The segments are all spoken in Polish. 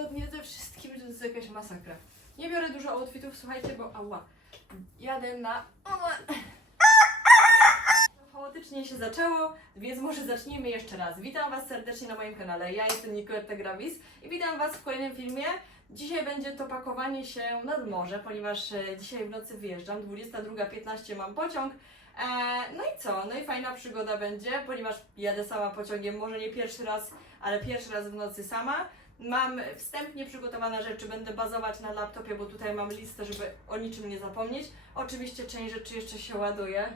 tygodnie ze wszystkim, to jest jakaś masakra. Nie biorę dużo outfitów, słuchajcie, bo ała. Jadę na... Chaotycznie się zaczęło, więc może zacznijmy jeszcze raz. Witam Was serdecznie na moim kanale. Ja jestem Nicoletta Gravis i witam Was w kolejnym filmie. Dzisiaj będzie to pakowanie się nad morze, ponieważ e, dzisiaj w nocy wyjeżdżam. 22.15 mam pociąg. E, no i co? No i fajna przygoda będzie, ponieważ jadę sama pociągiem, może nie pierwszy raz, ale pierwszy raz w nocy sama. Mam wstępnie przygotowane rzeczy, będę bazować na laptopie, bo tutaj mam listę, żeby o niczym nie zapomnieć. Oczywiście część rzeczy jeszcze się ładuje,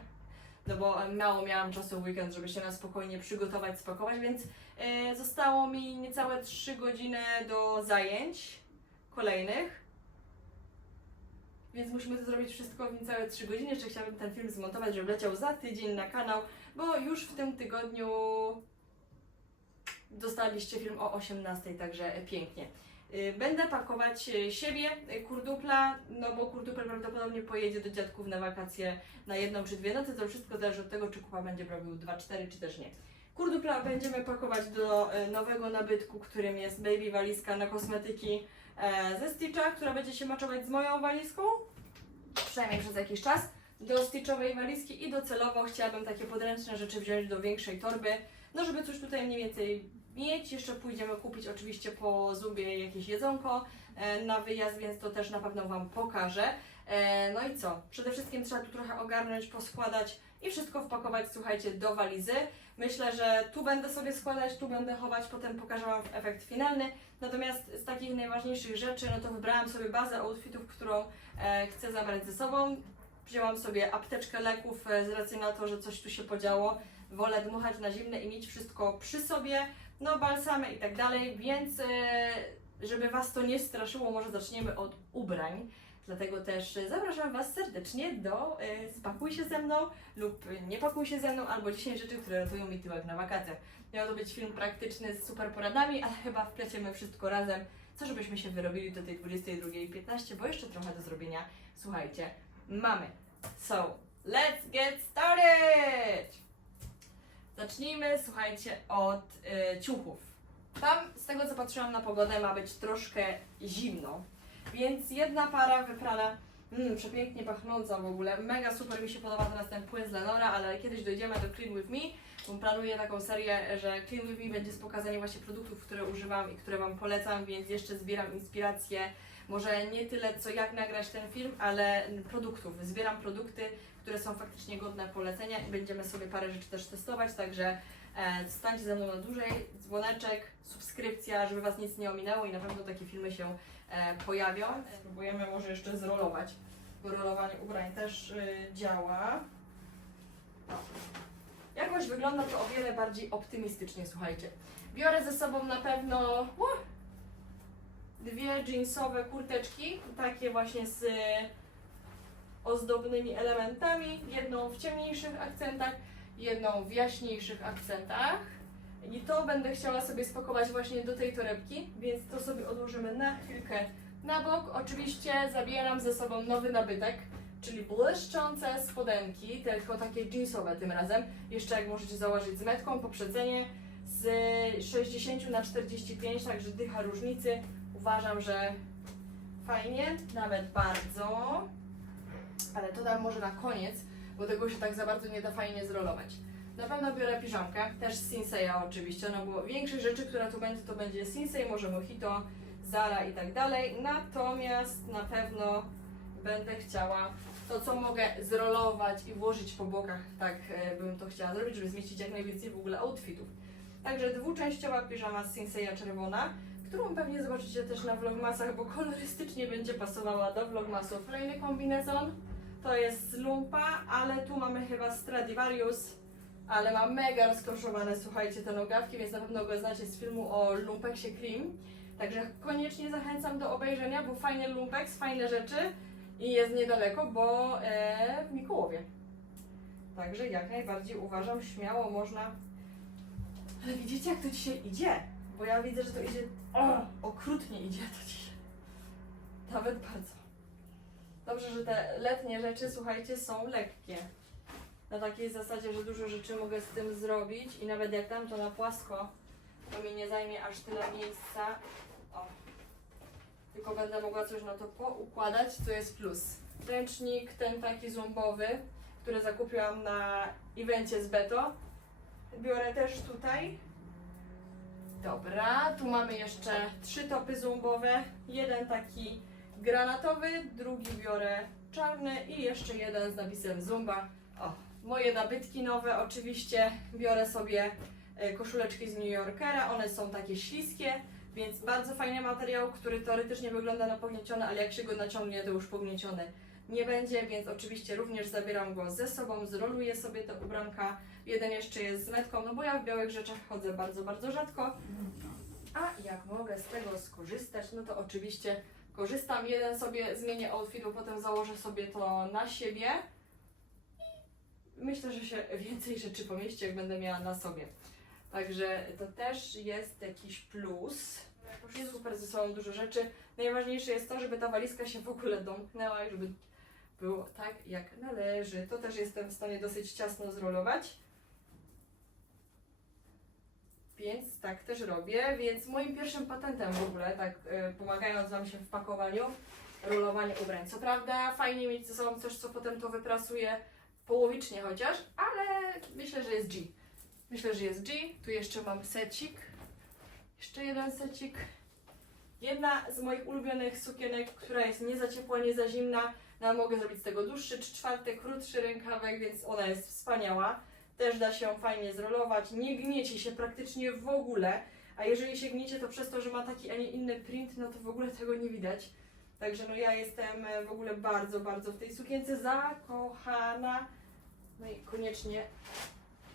no bo mało miałam czasu w weekend, żeby się na spokojnie przygotować, spakować, więc e, zostało mi niecałe 3 godziny do zajęć kolejnych. Więc musimy to zrobić wszystko w niecałe 3 godziny. Jeszcze chciałabym ten film zmontować, żeby leciał za tydzień na kanał, bo już w tym tygodniu dostaliście film o 18, także pięknie. Y, Będę pakować y, siebie, y, kurdupla, no bo kurdupel prawdopodobnie pojedzie do dziadków na wakacje na jedną czy dwie noce. To wszystko zależy od tego, czy kupa będzie robił 2-4 czy też nie. Kurdupla będziemy pakować do nowego nabytku, którym jest baby walizka na kosmetyki e, ze Stitcha, która będzie się maczować z moją walizką, przynajmniej przez jakiś czas, do Stitchowej walizki i docelowo chciałabym takie podręczne rzeczy wziąć do większej torby, no żeby coś tutaj mniej więcej mieć. Jeszcze pójdziemy kupić oczywiście po Zubie jakieś jedzonko e, na wyjazd, więc to też na pewno Wam pokażę. E, No i co? Przede wszystkim trzeba tu trochę ogarnąć, poskładać i wszystko wpakować, słuchajcie, do walizy. Myślę, że tu będę sobie składać, tu będę chować, potem pokażę Wam efekt finalny. Natomiast z takich najważniejszych rzeczy, no to wybrałam sobie bazę outfitów, którą e, chcę zabrać ze sobą. Wzięłam sobie apteczkę leków z racji na to, że coś tu się podziało. Wolę dmuchać na zimne i mieć wszystko przy sobie, no balsamy i tak dalej, więc e, żeby Was to nie straszyło, może zaczniemy od ubrań. Dlatego też e, zapraszam Was serdecznie do e, spakuj się ze mną lub nie pakuj się ze mną, albo 10 rzeczy, które ratują mi tyłek na wakacjach. Miał to być film praktyczny z super poradami, ale chyba wpleciemy wszystko razem, co żebyśmy się wyrobili do tej 22.15, bo jeszcze trochę do zrobienia. Słuchajcie, mamy. So, let's get started! Zacznijmy, słuchajcie, od y, ciuchów. Tam, z tego co patrzyłam na pogodę, ma być troszkę zimno, więc jedna para wyprana, mm, przepięknie pachnąca w ogóle, mega super mi się podoba teraz ten płyn z Lenora, ale kiedyś dojdziemy do Clean With Me, bo planuję taką serię, że Clean With Me będzie z pokazaniem właśnie produktów, które używam i które Wam polecam, więc jeszcze zbieram inspiracje, może nie tyle co jak nagrać ten film, ale produktów. Zbieram produkty, które są faktycznie godne polecenia i będziemy sobie parę rzeczy też testować, także e, zostańcie ze mną na dłużej, dzwoneczek, subskrypcja, żeby Was nic nie ominęło i na pewno takie filmy się e, pojawią. Spróbujemy może jeszcze zrolować, bo rolowanie ubrań też y, działa. Jakoś wygląda to o wiele bardziej optymistycznie, słuchajcie. Biorę ze sobą na pewno uh, dwie jeansowe kurteczki, takie właśnie z ozdobnymi elementami, jedną w ciemniejszych akcentach, jedną w jaśniejszych akcentach. I to będę chciała sobie spakować właśnie do tej torebki, więc to sobie odłożymy na chwilkę na bok. Oczywiście zabieram ze sobą nowy nabytek, czyli błyszczące spodenki, tylko takie jeansowe tym razem. Jeszcze jak możecie założyć z metką, poprzedzenie z 60 na 45, także dycha różnicy. Uważam, że fajnie, nawet bardzo ale to dam może na koniec, bo tego się tak za bardzo nie da fajnie zrolować. Na pewno biorę piżamkę, też z Sinseya oczywiście, no bo większość rzeczy, która tu będzie, to będzie Sinsei, może Mojito, Zara i tak dalej, natomiast na pewno będę chciała to, co mogę zrolować i włożyć po bokach, tak e, bym to chciała zrobić, żeby zmieścić jak najwięcej w ogóle outfitów. Także dwuczęściowa piżama z Sinseya czerwona, którą pewnie zobaczycie też na vlogmasach, bo kolorystycznie będzie pasowała do vlogmasów. Kolejny kombinezon to jest lumpa, ale tu mamy chyba Stradivarius, ale ma mega rozkroszowane, słuchajcie, te nogawki, więc na pewno go znacie z filmu o lumpeksie Cream. Także koniecznie zachęcam do obejrzenia, bo fajny lumpeks, fajne rzeczy i jest niedaleko, bo e, w Mikołowie. Także jak najbardziej uważam, śmiało można. Ale widzicie, jak to dzisiaj idzie? Bo ja widzę, że to idzie. O, okrutnie idzie to dzisiaj. Nawet bardzo. Dobrze, że te letnie rzeczy, słuchajcie, są lekkie. Na takiej zasadzie, że dużo rzeczy mogę z tym zrobić i nawet jak dam to na płasko, to mi nie zajmie aż tyle miejsca. O, szybko będę mogła coś na to poukładać, to jest plus. Ręcznik ten taki złąbowy, który zakupiłam na evencie z Beto. Biorę też tutaj. Dobra, tu mamy jeszcze trzy topy złąbowe. Jeden taki granatowy, drugi biorę czarny i jeszcze jeden z napisem Zumba. O, moje nabytki nowe oczywiście. Biorę sobie e, koszuleczki z New Yorkera, one są takie śliskie, więc bardzo fajny materiał, który teoretycznie wygląda na pognieciony, ale jak się go naciągnie, to już pognieciony nie będzie, więc oczywiście również zabieram go ze sobą, zroluję sobie te ubranka. Jeden jeszcze jest z metką, no bo ja w białych rzeczach chodzę bardzo, bardzo rzadko. A jak mogę z tego skorzystać, no to oczywiście korzystam. Jeden sobie zmienię outfit, bo potem założę sobie to na siebie. Myślę, że się więcej rzeczy pomieści, jak będę miała na sobie. Także to też jest jakiś plus. Jest super ze sobą dużo rzeczy. Najważniejsze jest to, żeby ta walizka się w ogóle domknęła i żeby było tak, jak należy. To też jestem w stanie dosyć ciasno zrolować. Więc tak też robię. Więc moim pierwszym patentem w ogóle, tak e, pomagając Wam się w pakowaniu, rolowanie ubrań. Co prawda fajnie mieć ze sobą coś, co potem to wyprasuje połowicznie chociaż, ale myślę, że jest G. Myślę, że jest G. Tu jeszcze mam secik. Jeszcze jeden secik. Jedna z moich ulubionych sukienek, która jest nie za ciepła, nie za zimna. No, mogę zrobić z tego dłuższy czy czwarty, krótszy rękawek, więc ona jest wspaniała. Też da się ją fajnie zrolować, nie gniecie się praktycznie w ogóle. A jeżeli się gniecie, to przez to, że ma taki, a nie inny print, no to w ogóle tego nie widać. Także no ja jestem e, w ogóle bardzo, bardzo w tej sukience zakochana. No i koniecznie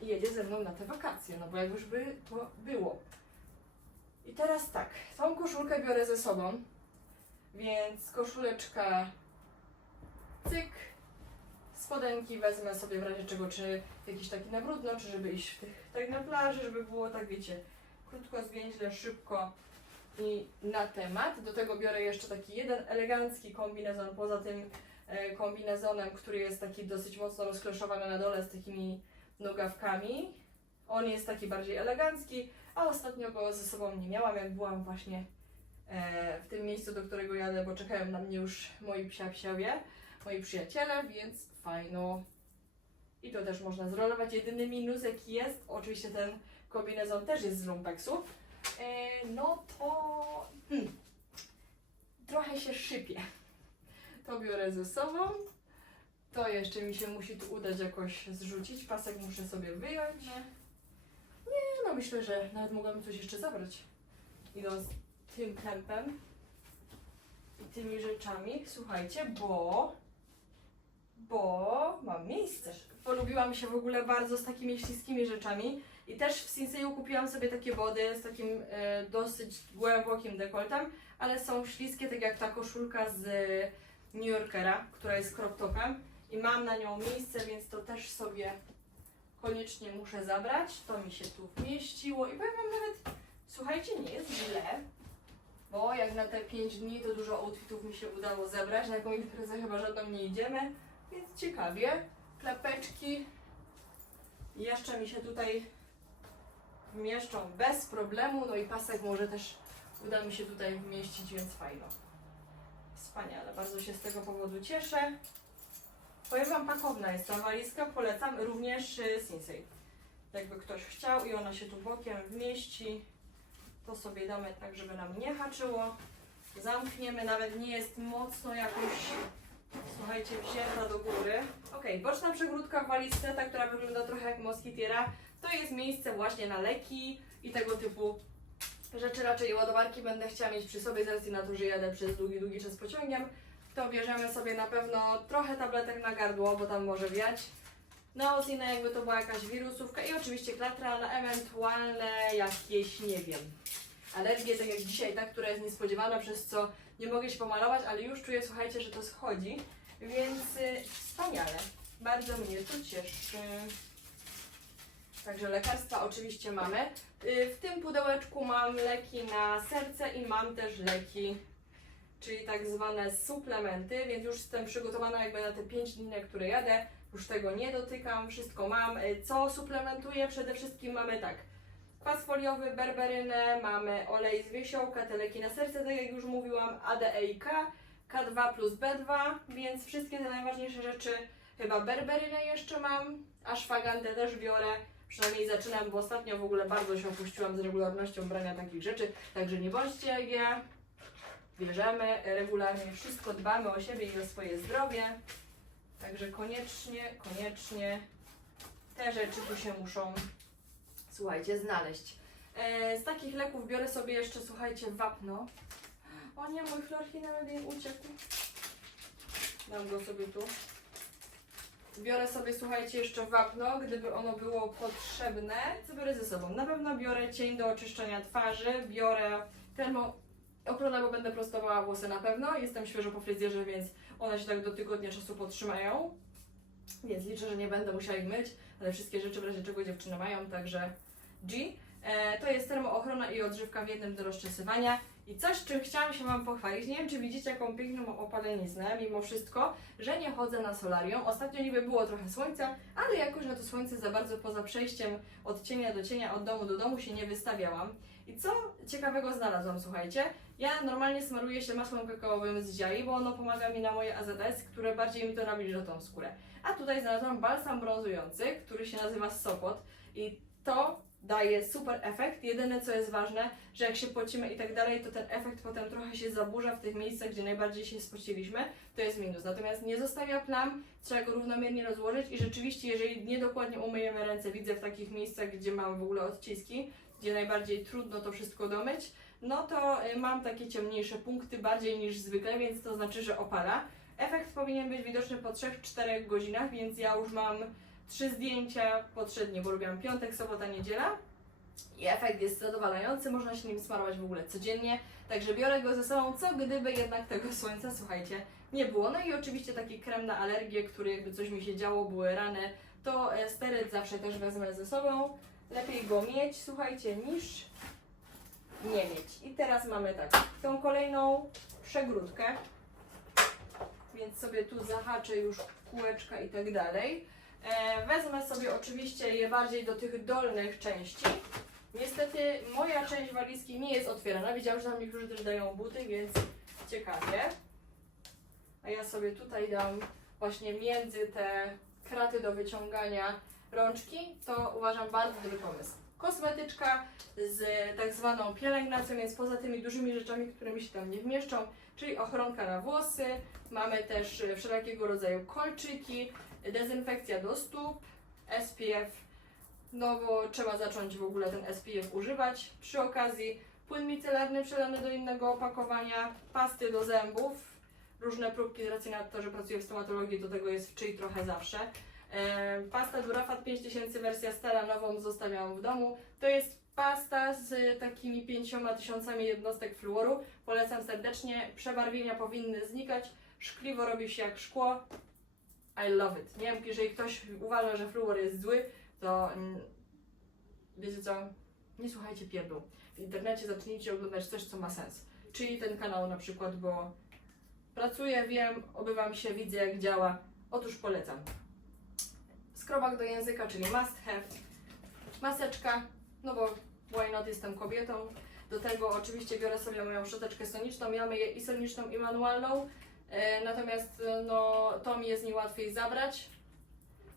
jedzie ze mną na te wakacje, no bo jak już by to było. I teraz tak, tą koszulkę biorę ze sobą, więc koszuleczka cyk, spodenki wezmę sobie w razie czego, czy jakiś taki na brudno, czy żeby iść w tych, tak na plaży, żeby było tak wiecie, krótko, zwięźle, szybko i na temat. Do tego biorę jeszcze taki jeden elegancki kombinezon, poza tym e, kombinezonem, który jest taki dosyć mocno rozkleszowany na dole z takimi nogawkami. On jest taki bardziej elegancki, a ostatnio go ze sobą nie miałam, jak byłam właśnie e, w tym miejscu, do którego jadę, bo czekają na mnie już moi psia psiowie, moi przyjaciele, więc fajno. I to też można zrolować. Jedyny minus jaki jest, oczywiście ten kombinezon też jest z lumpeksu, e, no to hmm, trochę się szybie. To biorę ze sobą. To jeszcze mi się musi tu udać jakoś zrzucić. Pasek muszę sobie wyjąć. Nie, no myślę, że nawet mogłabym coś jeszcze zabrać. Idąc tym tempem i tymi rzeczami. Słuchajcie, bo bo mam miejsce. Polubiłam się w ogóle bardzo z takimi śliskimi rzeczami i też w Sinseju kupiłam sobie takie body z takim e, dosyć głębokim dekoltem, ale są śliskie, tak jak ta koszulka z New Yorkera, która jest crop topem i mam na nią miejsce, więc to też sobie koniecznie muszę zabrać. To mi się tu wmieściło i powiem Wam nawet, słuchajcie, nie jest źle, bo jak na te 5 dni to dużo outfitów mi się udało zebrać, na jaką imprezę chyba żadną nie idziemy, więc ciekawie. Klepeczki jeszcze mi się tutaj wmieszczą bez problemu, no i pasek może też uda mi się tutaj wmieścić, więc fajno. Wspaniale, bardzo się z tego powodu cieszę. Powiem Wam, pakowna jest ta walizka, polecam również y, Sinsei. Jakby ktoś chciał i ona się tu bokiem wmieści, to sobie damy tak, żeby nam nie haczyło. Zamkniemy, nawet nie jest mocno jakoś, słuchajcie, wzięta do góry. Ok, boczna przegródka w walizce, ta, która wygląda trochę jak moskitiera, to jest miejsce właśnie na leki i tego typu rzeczy. Raczej ładowarki będę chciała mieć przy sobie z racji na to, że jadę przez długi, długi czas pociągiem to bierzemy sobie na pewno trochę tabletek na gardło, bo tam może wiać. Na osinę jakby to była jakaś wirusówka i oczywiście klatra na ewentualne jakieś, nie wiem, alergie, tak jak dzisiaj, ta, która jest niespodziewana, przez co nie mogę się pomalować, ale już czuję, słuchajcie, że to schodzi, więc y, wspaniale. Bardzo mnie to cieszy. Także lekarstwa oczywiście mamy. Y, w tym pudełeczku mam leki na serce i mam też leki czyli tak zwane suplementy, więc już jestem przygotowana jakby na te 5 dni, na które jadę. Już tego nie dotykam, wszystko mam. Y, Co suplementuję? Przede wszystkim mamy tak, kwas foliowy, berberynę, mamy olej z wiesiołka, te leki na serce, tak jak już mówiłam, ADE i K, K2 plus B2, więc wszystkie te najważniejsze rzeczy, chyba berberynę jeszcze mam, ashwagandę też biorę, przynajmniej zaczynam, bo ostatnio w ogóle bardzo się opuściłam z regularnością brania takich rzeczy, także nie bądźcie jak ja, bierzemy regularnie, wszystko dbamy o siebie i o swoje zdrowie, także koniecznie, koniecznie te rzeczy tu się muszą, słuchajcie, znaleźć. E, z takich leków biorę sobie jeszcze, słuchajcie, wapno. O nie, mój florhinelin uciekł. Dam go sobie tu. Biorę sobie, słuchajcie, jeszcze wapno, gdyby ono było potrzebne. Co biorę ze sobą? Na pewno biorę cień do oczyszczenia twarzy, biorę termo... Ochronę, bo będę prostowała włosy na pewno. Jestem świeżo po fryzjerze, więc one się tak do tygodnia czasu podtrzymają. Więc liczę, że nie będę musiała ich myć, ale wszystkie rzeczy w razie czego dziewczyny mają, także G. E, to jest termoochrona i odżywka w jednym do rozczesywania. I coś, czym chciałam się Wam pochwalić, nie wiem czy widzicie jaką piękną opaleniznę, mimo wszystko, że nie chodzę na solarium. Ostatnio niby było trochę słońca, ale jakoś na to słońce za bardzo poza przejściem od cienia do cienia, od domu do domu się nie wystawiałam. I co ciekawego znalazłam, słuchajcie? Ja normalnie smaruję się masłem kakaowym z ziai, bo ono pomaga mi na moje AZS, które bardziej mi to nawilża tą skórę. A tutaj znalazłam balsam brązujący, który się nazywa Sopot i to daje super efekt. Jedyne co jest ważne, że jak się pocimy i tak dalej, to ten efekt potem trochę się zaburza w tych miejscach, gdzie najbardziej się spociliśmy. To jest minus. Natomiast nie zostawia plam, trzeba go równomiernie rozłożyć i rzeczywiście, jeżeli niedokładnie umyjemy ręce, widzę w takich miejscach, gdzie mam w ogóle odciski, gdzie najbardziej trudno to wszystko domyć, no to y, mam takie ciemniejsze punkty bardziej niż zwykle, więc to znaczy, że opala. Efekt powinien być widoczny po 3-4 godzinach, więc ja już mam trzy zdjęcia po trzy dni, bo robiłam piątek, sobota, niedziela. I efekt jest zadowalający, można się nim smarować w ogóle codziennie. Także biorę go ze sobą, co gdyby jednak tego słońca, słuchajcie, nie było. No i oczywiście taki krem na alergię, który jakby coś mi się działo, były rany, to e, steryt zawsze też wezmę ze sobą. Lepiej go mieć, słuchajcie, niż nie mieć. I teraz mamy tak, tą kolejną przegródkę, więc sobie tu zahaczę już kółeczka i tak dalej. E, wezmę sobie oczywiście je bardziej do tych dolnych części. Niestety moja część walizki nie jest otwierana. Widziałam, że tam niektórzy też dają buty, więc ciekawie. A ja sobie tutaj dam właśnie między te kraty do wyciągania rączki. To uważam bardzo dobry pomysł. Kosmetyczka z tak zwaną pielęgnacją, więc poza tymi dużymi rzeczami, które mi się tam nie wmieszczą, czyli ochronka na włosy, mamy też wszelkiego rodzaju kolczyki, dezynfekcja do stóp, SPF, no bo trzeba zacząć w ogóle ten SPF używać. Przy okazji płyn micelarny przelany do innego opakowania, pasty do zębów, różne próbki z racji na to, że pracuję w stomatologii, do tego jest czyj trochę zawsze. E, pasta Durafat 5000 wersja stara, nową zostawiam w domu. To jest pasta z takimi 5000 jednostek fluoru. Polecam serdecznie. Przebarwienia powinny znikać. Szkliwo robi się jak szkło. I love it. Nie wiem, jeżeli ktoś uważa, że fluor jest zły, to mm, wiecie co? Nie słuchajcie pierdół. W internecie zacznijcie oglądać coś, co ma sens. Czyli ten kanał na przykład, bo pracuję, wiem, obywam się, widzę jak działa. Otóż polecam. Skrobak do języka, czyli must have. Maseczka, no bo why not, jestem kobietą. Do tego oczywiście biorę sobie moją szczoteczkę soniczną. Ja myję i soniczną, i manualną. E, natomiast e, no, to mi jest niełatwiej zabrać.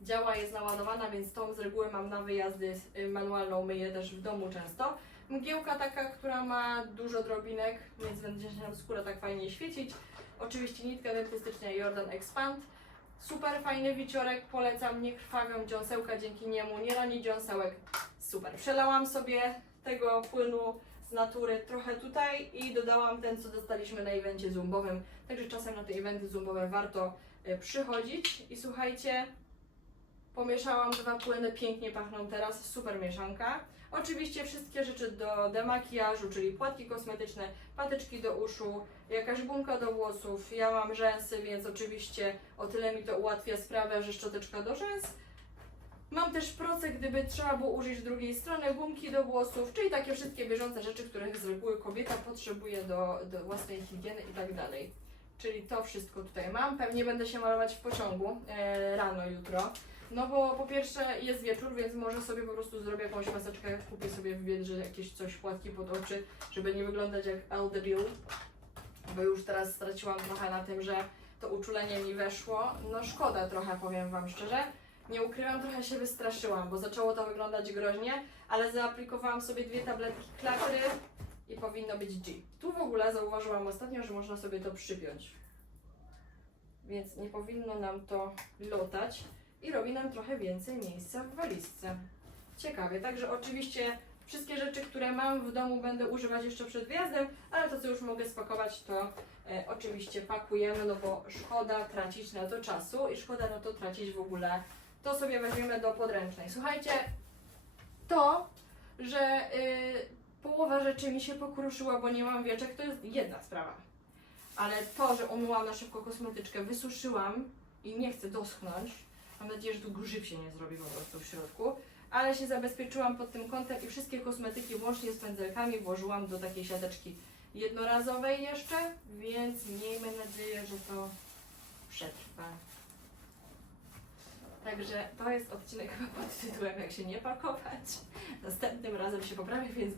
Działa jest naładowana, więc tą z reguły mam na wyjazdy y, manualną, myję też w domu często. Mgiełka taka, która ma dużo drobinek, więc będzie się nam skóra tak fajnie świecić. Oczywiście nitka dentystyczna Jordan Expand. Super fajny wiciorek, polecam, nie krwawią dziąsełka dzięki niemu, nie rani dziąsełek. Super. Przelałam sobie tego płynu natury trochę tutaj i dodałam ten, co dostaliśmy na evencie zumbowym. Także czasem na te eventy zumbowe warto y, przychodzić. I słuchajcie, pomieszałam dwa płyny, pięknie pachną teraz, super mieszanka. Oczywiście wszystkie rzeczy do demakijażu, czyli płatki kosmetyczne, patyczki do uszu, jakaś gumka do włosów. Ja mam rzęsy, więc oczywiście o tyle mi to ułatwia sprawę, że szczoteczka do rzęs. Mam też proce, gdyby trzeba było użyć drugiej strony, gumki do włosów, czyli takie wszystkie bieżące rzeczy, których z reguły kobieta potrzebuje do, do własnej higieny i tak dalej. Czyli to wszystko tutaj mam. Pewnie będę się malować w pociągu e, rano jutro. No bo po pierwsze jest wieczór, więc może sobie po prostu zrobię jakąś maseczkę, kupię sobie w Biedrze jakieś coś, płatki pod oczy, żeby nie wyglądać jak Bill. bo już teraz straciłam trochę na tym, że to uczulenie mi weszło. No szkoda trochę, powiem Wam szczerze. Nie ukrywam, trochę się wystraszyłam, bo zaczęło to wyglądać groźnie, ale zaaplikowałam sobie dwie tabletki klatry i powinno być G. Tu w ogóle zauważyłam ostatnio, że można sobie to przypiąć. Więc nie powinno nam to lotać i robi nam trochę więcej miejsca w walizce. Ciekawie, także oczywiście wszystkie rzeczy, które mam w domu będę używać jeszcze przed wyjazdem, ale to co już mogę spakować to e, oczywiście pakujemy, no bo szkoda tracić na to czasu i szkoda na to tracić w ogóle. To sobie weźmiemy do podręcznej. Słuchajcie, to, że y, połowa rzeczy mi się pokruszyła, bo nie mam wieczek, to jest jedna sprawa. Ale to, że umyłam na szybko kosmetyczkę, wysuszyłam i nie chcę doschnąć, mam nadzieję, że tu grzyb się nie zrobi po prostu w środku, ale się zabezpieczyłam pod tym kątem i wszystkie kosmetyki, łącznie z pędzelkami, włożyłam do takiej siateczki jednorazowej jeszcze, więc miejmy nadzieję, że to przetrwa. Także to jest odcinek chyba pod tytułem Jak się nie pakować. Następnym razem się poprawię, więc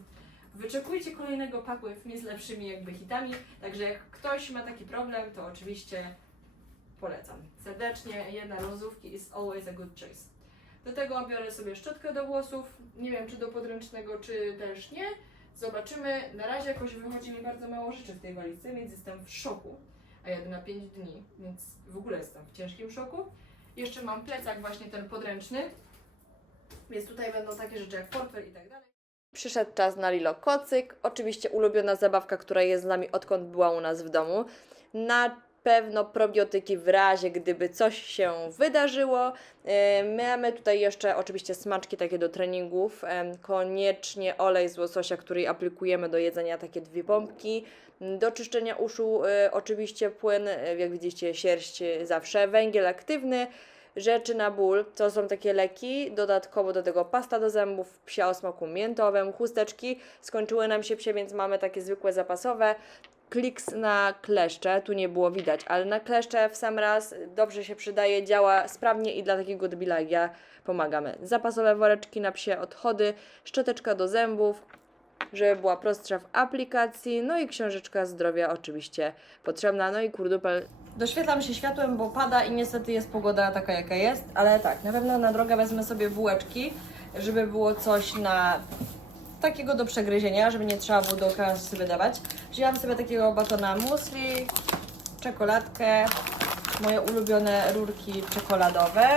wyczekujcie kolejnego paku z lepszymi jakby hitami. Także jak ktoś ma taki problem, to oczywiście polecam. Serdecznie, jedna rozówki is always a good choice. Do tego biorę sobie szczotkę do włosów. Nie wiem, czy do podręcznego, czy też nie. Zobaczymy. Na razie jakoś wychodzi mi bardzo mało rzeczy w tej walizce, więc jestem w szoku. A jadę na 5 dni, więc w ogóle jestem w ciężkim szoku. Jeszcze mam plecak właśnie ten podręczny, więc tutaj będą takie rzeczy jak portfel i tak dalej. Przyszedł czas na Lilo Kocyk. Oczywiście ulubiona zabawka, która jest z nami odkąd była u nas w domu. Na pewno probiotyki w razie, gdyby coś się wydarzyło. Mamy tutaj jeszcze oczywiście smaczki takie do treningów. Koniecznie olej z łososia, który aplikujemy do jedzenia, takie dwie bombki. Do czyszczenia uszu e, oczywiście płyn, e, jak widzicie sierść e, zawsze. Węgiel aktywny, rzeczy na ból, to są takie leki, dodatkowo do tego pasta do zębów, psia o smaku miętowym, chusteczki, skończyły nam się psie, więc mamy takie zwykłe zapasowe. Kliks na kleszcze, tu nie było widać, ale na kleszcze w sam raz dobrze się przydaje, działa sprawnie i dla takiego debila jak ja pomagamy. Zapasowe woreczki na psie odchody, szczoteczka do zębów, żeby była prostsza w aplikacji, no i książeczka zdrowia oczywiście potrzebna, no i kurdupel Doświetlam się światłem, bo pada i niestety jest pogoda taka jaka jest, ale tak, na pewno na drogę wezmę sobie bułeczki, żeby było coś na takiego do przegryzienia, żeby nie trzeba było do kasy wydawać. Wzięłam sobie takiego batona muesli, czekoladkę, moje ulubione rurki czekoladowe,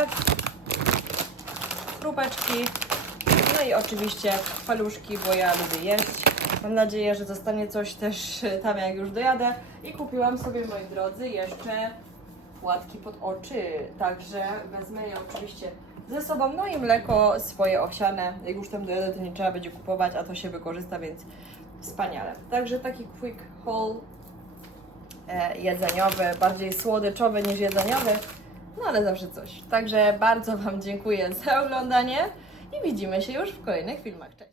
krupeczki, no i oczywiście paluszki, bo ja lubię jeść. Mam nadzieję, że zostanie coś też tam, jak już dojadę. I kupiłam sobie, moi drodzy, jeszcze płatki pod oczy. Także wezmę je oczywiście ze sobą. No i mleko swoje owsiane. Jak już tam dojadę, to nie trzeba będzie kupować, a to się wykorzysta, więc wspaniale. Także taki quick haul e, jedzeniowy, bardziej słodyczowy niż jedzeniowy. No ale zawsze coś. Także bardzo Wam dziękuję za oglądanie i widzimy się już w kolejnych filmach. Cześć!